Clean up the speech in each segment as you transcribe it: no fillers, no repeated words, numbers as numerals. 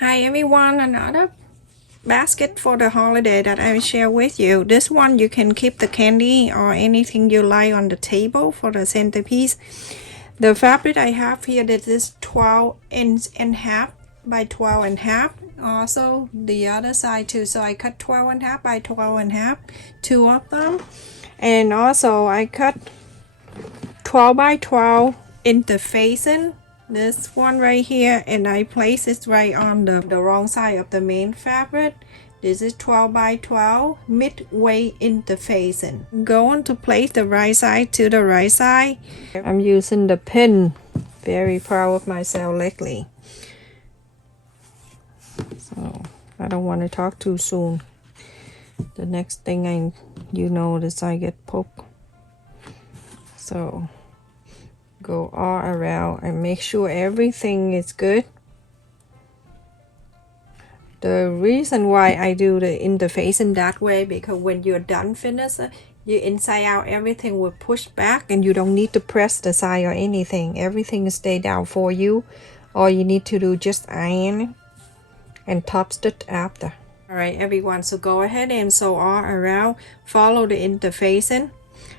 Hi everyone, another basket for the holiday that I will share with you. This one you can keep the candy or anything you like on the table for the centerpiece. The fabric I have here, that is 12 inch and a half by 12 and a half. Also the other side too, so I cut 12 and a half by 12 and a half, two of them. And also I cut 12 by 12 interfacing, this one right here, and I place it right on the wrong side of the main fabric. This is 12 by 12 midweight interfacing. I'm going to place the right side to the right side. I'm using the pin. Very proud of myself lately. So I don't want to talk too soon. The next thing you notice I get poked. So go all around and make sure everything is good. The reason why I do the interfacing that way, because when you're done finish, you inside out everything will push back and you don't need to press the side or anything. Everything will stay down for you. All you need to do just iron and top stitch after. Alright everyone, so go ahead and sew all around, follow the interfacing,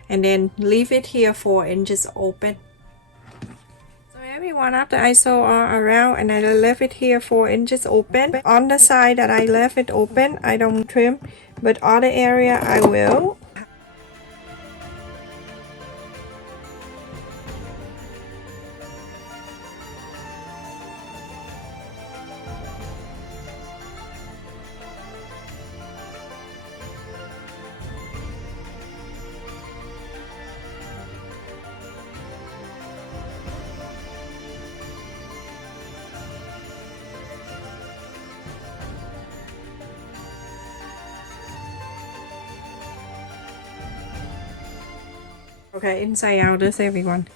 and then leave it here 4 inches open. Everyone, after I sew all around and I left it here 4 inches open, on the side that I left it open I don't trim, but other area I will. Okay, inside out this everyone.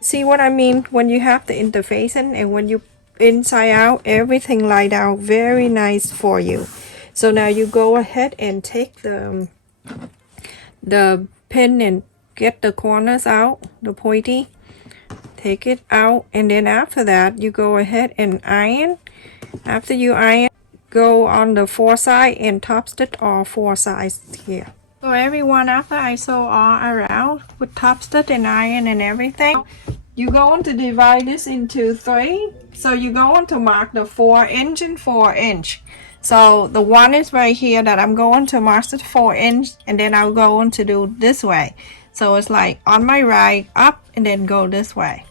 See what I mean when you have the interfacing and when you inside out everything laid out very nice for you. So now you go ahead and take the pin and get the corners out, the pointy, take it out, and then after that you go ahead and iron. After you iron, go on the 4 side and top stitch all 4 sides here. So everyone, after I sew all around with top stitch and iron and everything, you're going to divide this into 3. So you're going to mark the 4 inch and 4 inch. So the one is right here that I'm going to mark the 4 inch, and then I'm going to do this way. So it's like on my right, up, and then go this way.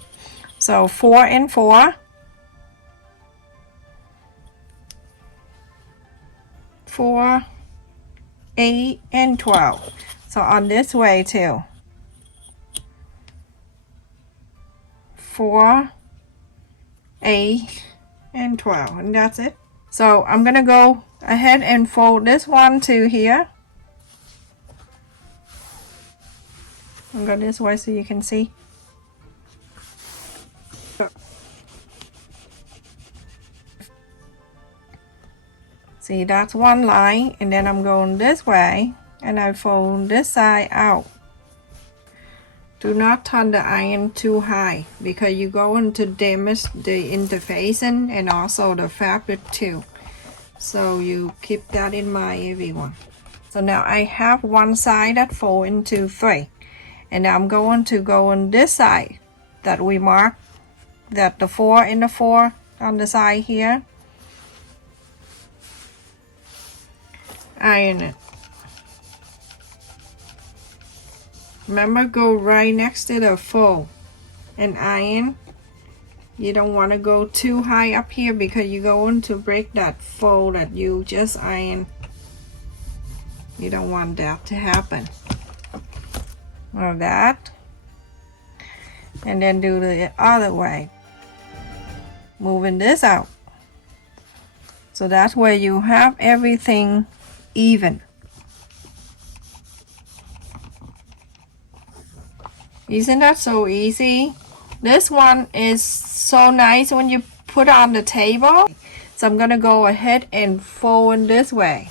So 4 and 4. 4, 8, and 12. So on this way too. 4, 8, and 12, and that's it. So I'm gonna go ahead and fold this one to here. I'll go this way so you can see. See, that's one line, and then I'm going this way and I fold this side out. Do not turn the iron too high because you're going to damage the interfacing and also the fabric too. So you keep that in mind everyone. So now I have one side that fold into 3. And now I'm going to go on this side that we marked, that the 4 and the 4 on the side here. Iron it. Remember, go right next to the fold and iron. You don't want to go too high up here because you're going to break that fold that you just ironed. You don't want that to happen. Or that. And then do the other way. Moving this out. So that's where you have everything even. Isn't that so easy? This one is so nice when you put on the table. So I'm gonna go ahead and fold this way.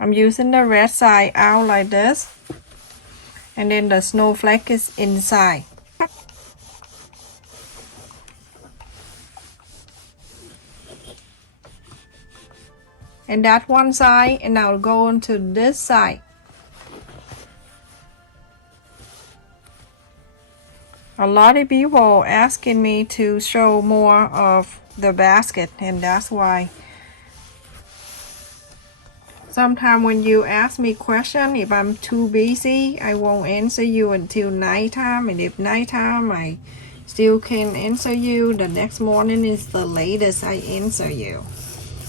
I'm using the red side out like this, and then the snowflake is inside. And that one side, and I'll go into this side. A lot of people asking me to show more of the basket, and that's why sometimes when you ask me question, if I'm too busy, I won't answer you until nighttime, and if nighttime I still can answer you, the next morning is the latest I answer you,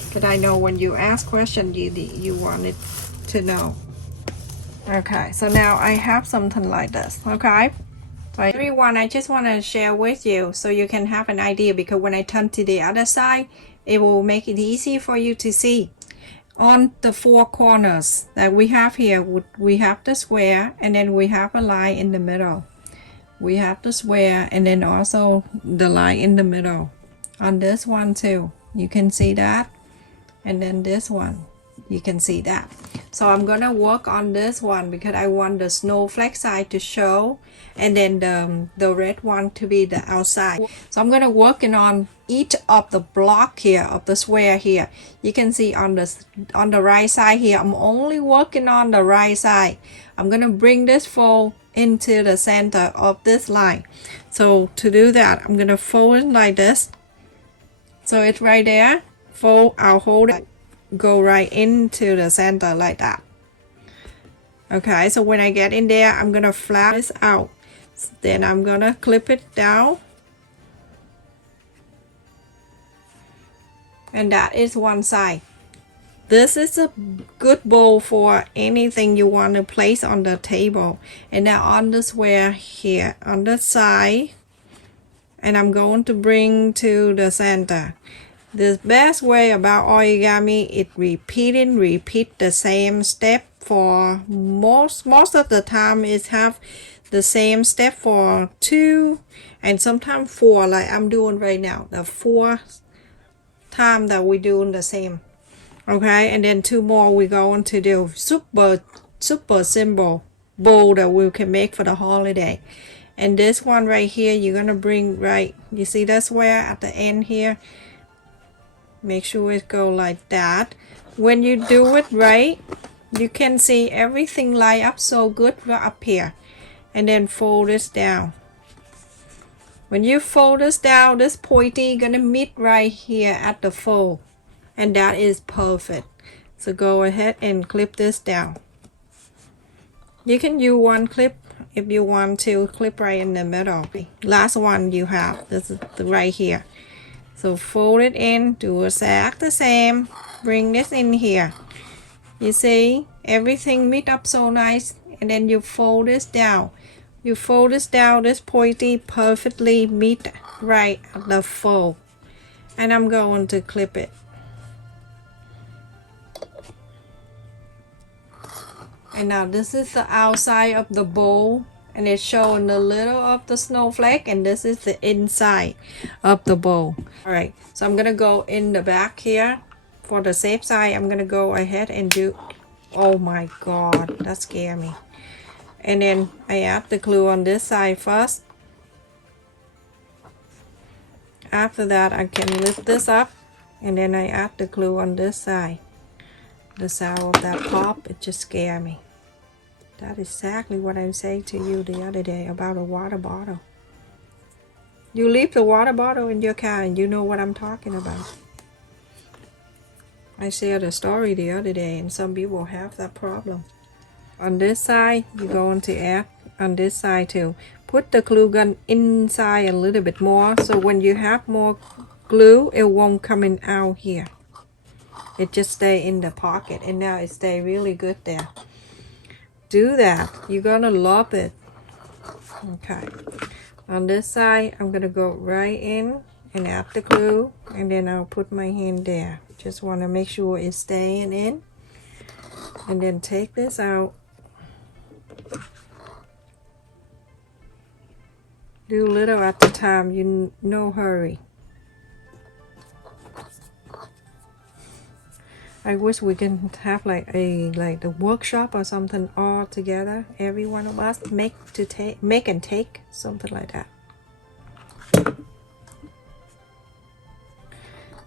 because I know when you ask question, you wanted to know. Okay, so now I have something like this. Okay, so everyone, I just want to share with you so you can have an idea, because when I turn to the other side, it will make it easy for you to see. On the four corners that we have here, we have the square, and then we have a line in the middle. We have the square, and then also the line in the middle. On this one too, you can see that, and then this one, you can see that. So I'm gonna work on this one because I want the snowflake side to show, and then the red one to be the outside. So I'm gonna working on each of the block here of the square here. You can see on the right side here, I'm only working on the right side. I'm gonna bring this fold into the center of this line. So to do that, I'm gonna fold it like this. So it's right there. Fold, I'll hold it, go right into the center like that. Okay, so when I get in there, I'm gonna flap this out. Then I'm gonna clip it down. And that is one side. This is a good bowl for anything you want to place on the table. And now on the square here, on the side, and I'm going to bring to the center. The best way about origami is repeat the same step for most of the time. Is have the same step for 2 and sometimes 4, like I'm doing right now. The 4th time that we doing the same. Okay, and then 2 more we're going to do super simple bowl that we can make for the holiday. And this one right here, you're gonna bring right, you see that's where at the end here, make sure it go like that. When you do it right, you can see everything line up so good right up here. And then fold this down. When you fold this down, this pointy gonna meet right here at the fold, and that is perfect. So go ahead and clip this down. You can use one clip if you want to clip right in the middle. Last one you have, this is right here. So fold it in, do exact the same, bring this in here. You see everything meet up so nice, and then you fold this down. You fold this down, this pointy perfectly meet right at the fold. And I'm going to clip it. And now this is the outside of the bowl, and it's showing a little of the snowflake, and this is the inside of the bowl. All right, so I'm gonna go in the back here for the safe side. I'm gonna go ahead and do, oh my god, that scared me. And then I add the glue on this side first. After that, I can lift this up, and then I add the glue on this side. The sound of that pop, it just scared me. That is exactly what I said to you the other day about a water bottle. You leave the water bottle in your car, and you know what I'm talking about. I shared a story the other day, and some people have that problem. On this side, you're going to add on this side too. Put the glue gun inside a little bit more, so when you have more glue, it won't come in out here. It just stay in the pocket, and now it stay really good there. Do that, you're gonna love it. Okay, on this side, I'm gonna go right in and add the glue, and then I'll put my hand there. Just want to make sure it's staying in, and then take this out. Do little at a time, you no hurry. I wish we can have like the workshop or something all together. Every one of us make and take something like that.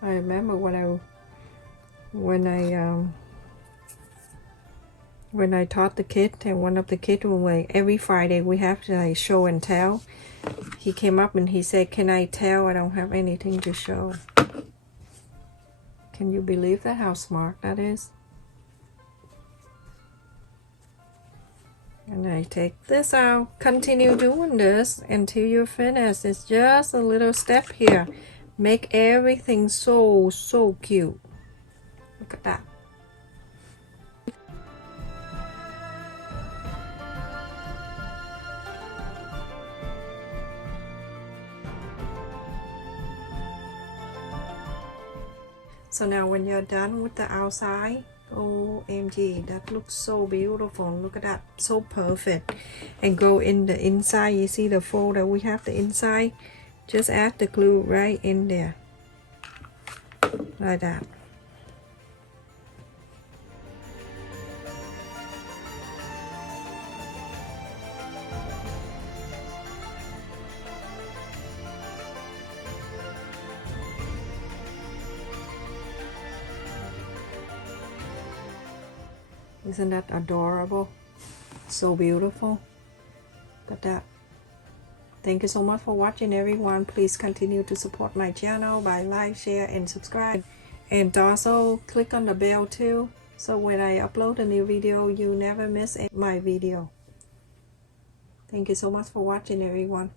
I remember when I taught the kid, and one of the kids was like, every Friday we have to like show and tell. He came up and he said, "Can I tell? I don't have anything to show." Can you believe that? How smart that is? And I take this out. Continue doing this until you're finished. It's just a little step here. Make everything so cute. Look at that. So now when you're done with the outside, OMG, that looks so beautiful. Look at that, so perfect. And go in the inside. You see the fold that we have the inside? Just add the glue right in there, like that. Isn't that adorable? So beautiful. Look at that. Thank you so much for watching, everyone. Please continue to support my channel by like, share, and subscribe. And also click on the bell too, so when I upload a new video, you never miss my video. Thank you so much for watching, everyone.